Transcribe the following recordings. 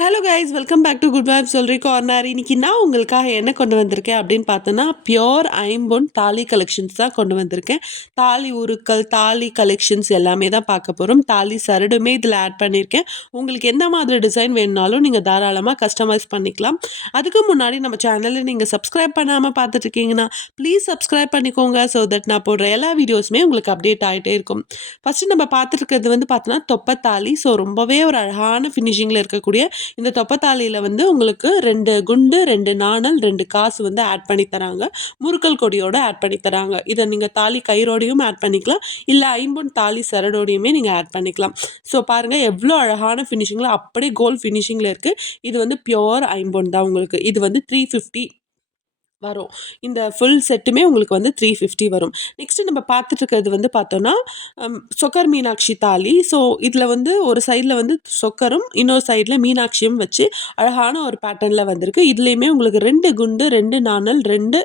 Hello guys, welcome back to good vibe சொல்றி corner. இன்னைக்கு நான் உங்களுக்காக என்ன கொண்டு வந்திருக்கேன் அப்படின்னு பார்த்தோன்னா, பியோர் ஐம்பொன் தாலி கலெக்ஷன்ஸ் தான் கொண்டு வந்திருக்கேன். தாலி உருக்கள், தாலி கலெக்ஷன்ஸ் எல்லாமே தான் பார்க்க போகிறோம். தாலி சரடுமே இதில் ஆட் பண்ணியிருக்கேன். உங்களுக்கு எந்த மாதிரி டிசைன் வேணுனாலும் நீங்கள் தாராளமாக கஸ்டமைஸ் பண்ணிக்கலாம். அதுக்கு முன்னாடி நம்ம சேனலில் நீங்கள் சப்ஸ்கிரைப் பண்ணாமல் பார்த்துட்டு இருக்கீங்கன்னா ப்ளீஸ் சப்ஸ்கிரைப் பண்ணிக்கோங்க. ஸோ தட் நான் போடுற எல்லா வீடியோஸுமே உங்களுக்கு அப்டேட் ஆகிட்டே இருக்கும். ஃபஸ்ட்டு நம்ம பார்த்துட்டு இருக்கிறது வந்து பார்த்தோன்னா தொப்பத்தாலி. ஸோ ரொம்பவே ஒரு அழகான ஃபினிஷிங்கில் இருக்கக்கூடிய இந்த தொப்பத்தாலியில் வந்து உங்களுக்கு 2 குண்டு, 2 நாணல், 2 காசு வந்து ஆட் பண்ணி தராங்க. முறுக்கல் கொடியோட ஆட் பண்ணி தராங்க. இதை நீங்கள் தாலி கயிறோடையும் ஆட் பண்ணிக்கலாம், இல்லை ஐம்பொன் தாலி சரடோடையுமே நீங்கள் ஆட் பண்ணிக்கலாம். ஸோ பாருங்கள் எவ்வளோ அழகான ஃபினிஷிங்கில், அப்படியே கோல்ட் ஃபினிஷிங்கில் இருக்குது. இது வந்து பியோர் ஐம்பொன் தான் உங்களுக்கு. இது வந்து 350 வரும். இந்த ஃபுல் செட்டுமே உங்களுக்கு வந்து 350 வரும். நெக்ஸ்ட்டு நம்ம பார்த்துட்டு இருக்கிறது வந்து பார்த்தோன்னா, சொக்கர் மீனாட்சி தாலி. ஸோ இதில் வந்து ஒரு சைடில் வந்து சொக்கரும், இன்னொரு சைடில் மீனாட்சியும் வச்சு அழகான ஒரு பேட்டர்னில் வந்திருக்கு. இதுலேயுமே உங்களுக்கு 2 குண்டு, 2 நாணல், 2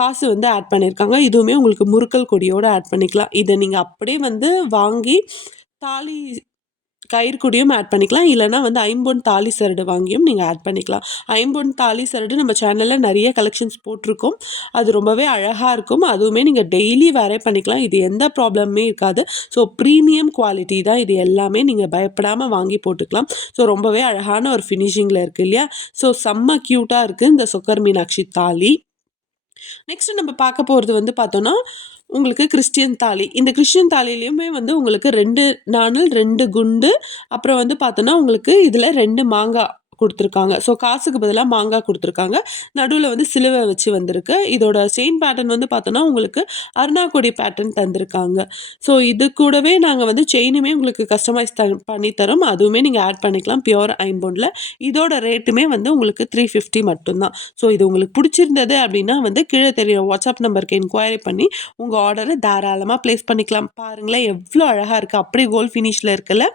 காசு வந்து ஆட் பண்ணியிருக்காங்க. இதுவுமே உங்களுக்கு முறுக்கல் கொடியோடு ஆட் பண்ணிக்கலாம். இதை நீங்கள் அப்படியே வந்து வாங்கி தாலி கயிறு கூடயும் ஆட் பண்ணிக்கலாம், இல்லைனா வந்து ஐம்பொன் தாலி சரடு வாங்கியும் நீங்கள் ஆட் பண்ணிக்கலாம். ஐம்பொன் தாலி சரடு நம்ம சேனலில் நிறைய கலெக்ஷன்ஸ் போட்டிருக்கோம். அது ரொம்பவே அழகாக இருக்கும். அதுவுமே நீங்கள் டெய்லி வேரே பண்ணிக்கலாம். இது எந்த ப்ராப்ளமே இருக்காது. ஸோ ப்ரீமியம் குவாலிட்டி தான் இது எல்லாமே. நீங்கள் பயப்படாமல் வாங்கி போட்டுக்கலாம். ஸோ ரொம்பவே அழகான ஒரு ஃபினிஷிங்கில் இருக்குது இல்லையா? ஸோ செம்ம க்யூட்டாக இருக்குது இந்த சொக்கர் மீனாட்சி தாலி. நெக்ஸ்ட் நம்ம பார்க்க போகிறது வந்து பார்த்தோன்னா, உங்களுக்கு கிறிஸ்டியன் தாலி. இந்த கிறிஸ்டியன் தாலிலையுமே வந்து உங்களுக்கு 2 நாணல், 2 குண்டு, அப்புறம் வந்து பார்த்தோன்னா உங்களுக்கு இதில் 2 மாங்காய் கொடுத்துருக்காங்க. ஸோ காசுக்கு பதிலாக மாங்காய் கொடுத்துருக்காங்க. நடுவில் வந்து சிலுவை வச்சு வந்திருக்கு. இதோட செயின் பேட்டர்ன் வந்து பார்த்தோன்னா உங்களுக்கு அருணாக்கொடி பேட்டர்ன் தந்திருக்காங்க. ஸோ இது கூடவே நாங்கள் வந்து செயினுமே உங்களுக்கு கஸ்டமைஸ் பண்ணி தரோம். அதுவுமே நீங்கள் ஆட் பண்ணிக்கலாம் பியோர் ஐம்பொனில். இதோட ரேட்டுமே வந்து உங்களுக்கு 350 மட்டும்தான். ஸோ இது உங்களுக்கு பிடிச்சிருந்தது அப்படின்னா வந்து கீழே தெரியுற வாட்ஸ்அப் நம்பருக்கு என்கொயரி பண்ணி உங்கள் ஆர்டரை தாராளமாக ப்ளேஸ் பண்ணிக்கலாம். பாருங்களேன் எவ்வளோ அழகாக இருக்குது, அப்படியே கோல்ட் ஃபினிஷில் இருக்குல்ல.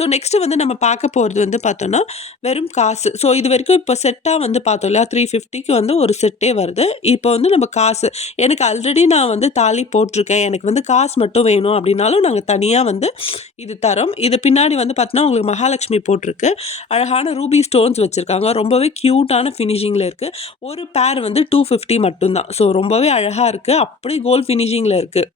ஸோ நெக்ஸ்ட்டு வந்து நம்ம பார்க்க போகிறது வந்து பார்த்தோன்னா வெறும் காசு. ஸோ இது வரைக்கும் இப்போ செட்டாக வந்து பார்த்தோம் இல்லையா, 350க்கு வந்து ஒரு செட்டே வருது. இப்போ வந்து நம்ம காசு, எனக்கு ஆல்ரெடி நான் வந்து தாலி போட்டிருக்கேன், எனக்கு வந்து காசு மட்டும் வேணும் அப்படின்னாலும் நாங்கள் தனியாக வந்து இது தரோம். இது பின்னாடி வந்து பார்த்தோன்னா உங்களுக்கு மகாலட்சுமி போட்டிருக்கு. அழகான ரூபி ஸ்டோன்ஸ் வச்சுருக்காங்க. ரொம்பவே க்யூட்டான ஃபினிஷிங்கில் இருக்குது. ஒரு பேர் வந்து 250 மட்டும்தான். ஸோ ரொம்பவே அழகாக இருக்குது, அப்படியே கோல்ட் ஃபினிஷிங்கில் இருக்குது.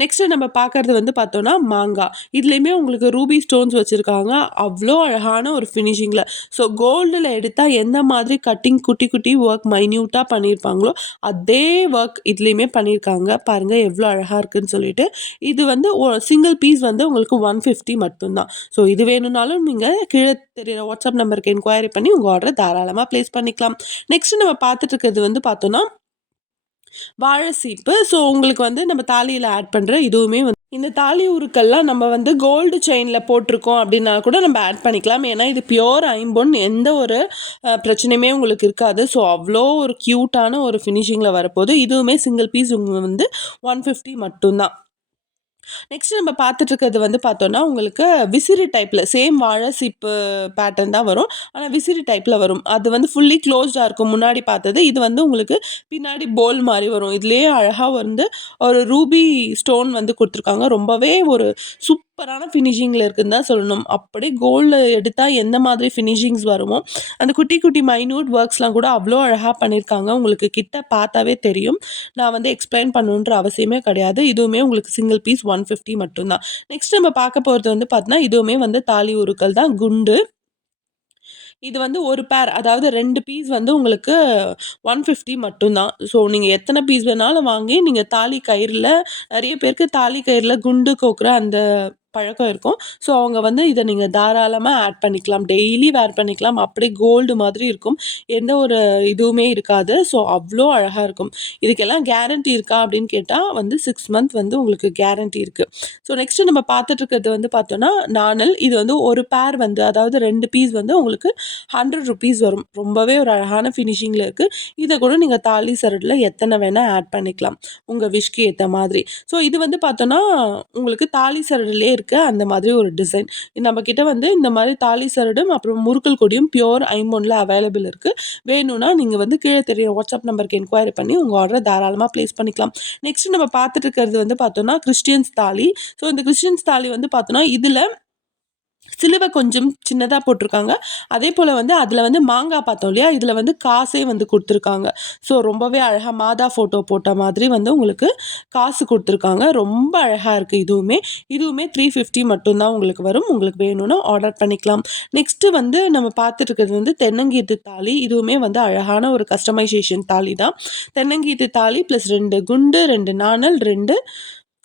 நெக்ஸ்ட்டு நம்ம பார்க்குறது வந்து பார்த்தோன்னா மாங்காய். இதுலேயுமே உங்களுக்கு ரூபி ஸ்டோன்ஸ் வச்சுருக்காங்க. அவ்வளோ அழகான ஒரு ஃபினிஷிங்கில். ஸோ கோல்டில் எடுத்தால் எந்த மாதிரி கட்டிங் குட்டி குட்டி ஒர்க் மைன்யூட்டாக பண்ணியிருப்பாங்களோ அதே ஒர்க் இதுலேயுமே பண்ணியிருக்காங்க. பாருங்கள் எவ்வளோ அழகாக இருக்குதுன்னு சொல்லிட்டு. இது வந்து சிங்கிள் பீஸ் வந்து உங்களுக்கு 150 மட்டும்தான். ஸோ இது வேணும்னாலும் நீங்கள் கீழே தெரியுற வாட்ஸ்அப் நம்பருக்கு என்கொயரி பண்ணி உங்கள் ஆர்டரை தாராளமாக ப்ளேஸ் பண்ணிக்கலாம். நெக்ஸ்ட்டு நம்ம பார்த்துட்டு இருக்கிறது வந்து பார்த்தோன்னா வாழை சீப்பு. ஸோ உங்களுக்கு வந்து நம்ம தாலியில் ஆட் பண்ணுற இதுவுமே வந்து இந்த தாலி உருக்கெல்லாம் நம்ம வந்து கோல்டு செயினில் போட்டிருக்கோம் அப்படின்னா கூட நம்ம ஆட் பண்ணிக்கலாம். ஏன்னா இது பியோர் ஐம்பொன், எந்த ஒரு பிரச்சனையுமே உங்களுக்கு இருக்காது. ஸோ அவ்வளோ ஒரு க்யூட்டான ஒரு ஃபினிஷிங்கில் வரப்போகுது. இதுவுமே சிங்கிள் பீஸ் உங்களுக்கு வந்து 150 மட்டும்தான். நெக்ஸ்ட் நம்ம பார்த்துட்டு இருக்கிறது வந்து பார்த்தோன்னா உங்களுக்கு விசிறி டைப்பில் சேம் வாழை சீப்பு பேட்டர்ன் தான் வரும். ஆனால் விசிறி டைப்பில் வரும். அது வந்து ஃபுல்லி க்ளோஸ்டாக இருக்கும் முன்னாடி பார்த்தது. இது வந்து உங்களுக்கு பின்னாடி போல் மாதிரி வரும். இதுலேயே அழகாக வந்து ஒரு ரூபி ஸ்டோன் வந்து கொடுத்துருக்காங்க. ரொம்பவே ஒரு சூப்பரான ஃபினிஷிங்கில் இருக்குதுன்னு தான் சொல்லணும். அப்படியே கோல்டில் எடுத்தால் எந்த மாதிரி ஃபினிஷிங்ஸ் வருமோ அந்த குட்டி குட்டி மைன்யூட் ஒர்க்ஸ்லாம் கூட அவ்வளோ அழகாக பண்ணியிருக்காங்க. உங்களுக்கு கிட்ட பார்த்தாவே தெரியும். நான் வந்து எக்ஸ்பிளைன் பண்ணணுன்ற அவசியமே கிடையாது. இதுவுமே உங்களுக்கு சிங்கிள் பீஸ் 150 மட்டும்தான். நெக்ஸ்ட் நம்ம பார்க்க போகிறது வந்து பார்த்தோன்னா இதுவுமே வந்து தாலி உருக்கள் தான், குண்டு. இது வந்து ஒரு பேர், அதாவது 2 பீஸ் வந்து உங்களுக்கு 150 மட்டும்தான். ஸோ நீங்கள் எத்தனை பீஸ் வேணாலும் வாங்கி நீங்கள் தாலி கயிறில், நிறைய பேருக்கு தாலி கயிறில் குண்டு கோக்குற அந்த பழக்கம் இருக்கும். ஸோ அவங்க வந்து இதை நீங்கள் தாராளமாக ஆட் பண்ணிக்கலாம். டெய்லி வேர் பண்ணிக்கலாம். அப்படியே கோல்டு மாதிரி இருக்கும். எந்த ஒரு இதுவுமே இருக்காது. ஸோ அவ்வளோ அழகாக இருக்கும். இதுக்கெல்லாம் கேரண்டி இருக்கா அப்படின்னு கேட்டால் வந்து 6 மந்த் வந்து உங்களுக்கு கேரண்டி இருக்குது. ஸோ நெக்ஸ்ட்டு நம்ம பார்த்துட்டு இருக்கிறது வந்து பார்த்தோன்னா நாணல். இது வந்து ஒரு பேர் வந்து, அதாவது 2 பீஸ் வந்து உங்களுக்கு 100 ருபீஸ் வரும். ரொம்பவே ஒரு அழகான ஃபினிஷிங்கில் இருக்குது. இதை கூட நீங்கள் தாலி சரடில் எத்தனை வேணால் ஆட் பண்ணிக்கலாம் உங்கள் விஷ் ஏற்ற மாதிரி. ஸோ இது வந்து பார்த்தோன்னா உங்களுக்கு தாலி சரடுலேயே இருக்க அந்த மாதிரி ஒரு டிசைன். நம்மக்கிட்ட வந்து இந்த மாதிரி தாலி சரடும் அப்புறம் முறுக்கல் கொடியும் பியோர் ஐம்பொனில் அவைலபிள் இருக்குது. வேணும்னா நீங்கள் வந்து கீழே தெரிய வாட்ஸ்அப் நம்பருக்கு என்கொயரி பண்ணி உங்கள் ஆர்டரை தாராளமாக ப்ளேஸ் பண்ணிக்கலாம். நெக்ஸ்ட் நம்ம பார்த்துட்டு இருக்கிறது வந்து பார்த்தோன்னா கிறிஸ்டியன்ஸ் தாலி. ஸோ இந்த கிறிஸ்டியன்ஸ் தாலி வந்து பார்த்தோன்னா இதில் சிலுவை கொஞ்சம் சின்னதாக போட்டிருக்காங்க. அதே போல் வந்து அதில் வந்து மாங்காய் பார்த்தோம் இல்லையா, இதில் வந்து காசே வந்து கொடுத்துருக்காங்க. ஸோ ரொம்பவே அழகாக மாதா ஃபோட்டோ போட்ட மாதிரி வந்து உங்களுக்கு காசு கொடுத்துருக்காங்க. ரொம்ப அழகாக இருக்குது. இதுவுமே 350 மட்டும்தான் உங்களுக்கு வரும். உங்களுக்கு வேணும்னா ஆர்டர் பண்ணிக்கலாம். நெக்ஸ்ட்டு வந்து நம்ம பார்த்துட்டு இருக்கிறது வந்து தென்னங்கீத்து தாலி. இதுவுமே வந்து அழகான ஒரு கஸ்டமைசேஷன் தாலி தான். தென்னங்கீத்து தாலி ப்ளஸ் 2 குண்டு, 2 நாணல், 2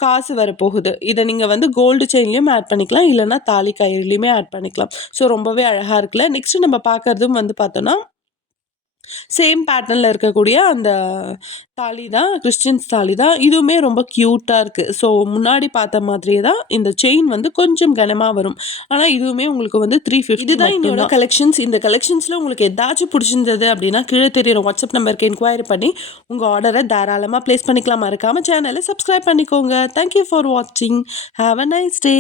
காசு வரப்போகுது. இதை நீங்கள் வந்து கோல்டு செயின்லேயும் ஆட் பண்ணிக்கலாம், இல்லைனா தாலி கயிறுலையுமே ஆட் பண்ணிக்கலாம். ஸோ ரொம்பவே அழகாக இருக்குல்ல. நெக்ஸ்ட்டு நம்ம பார்க்குறதும் வந்து பார்த்தோன்னா சேம் பேட்டர்னில் இருக்கக்கூடிய அந்த தாலி தான், கிறிஸ்டியன்ஸ் தாலி தான். இதுவுமே ரொம்ப க்யூட்டாக இருக்குது. ஸோ முன்னாடி பார்த்த மாதிரியே தான். இந்த செயின் வந்து கொஞ்சம் கனமாக வரும். ஆனால் இதுவுமே உங்களுக்கு வந்து 350. இதுதான் என்னோட கலெக்ஷன்ஸ். இந்த கலெக்ஷன்ஸில் உங்களுக்கு ஏதாச்சும் பிடிச்சிருந்தது அப்படின்னா கீழே தெரியிற வாட்ஸ்அப் நம்பருக்கு என்கொயரி பண்ணி உங்கள் ஆர்டரை தாராளமாக ப்ளேஸ் பண்ணிக்கலாம். மறக்காமல் சேனலை சப்ஸ்கிரைப் பண்ணிக்கோங்க. தேங்க்யூ ஃபார் வாட்சிங். Have a nice day.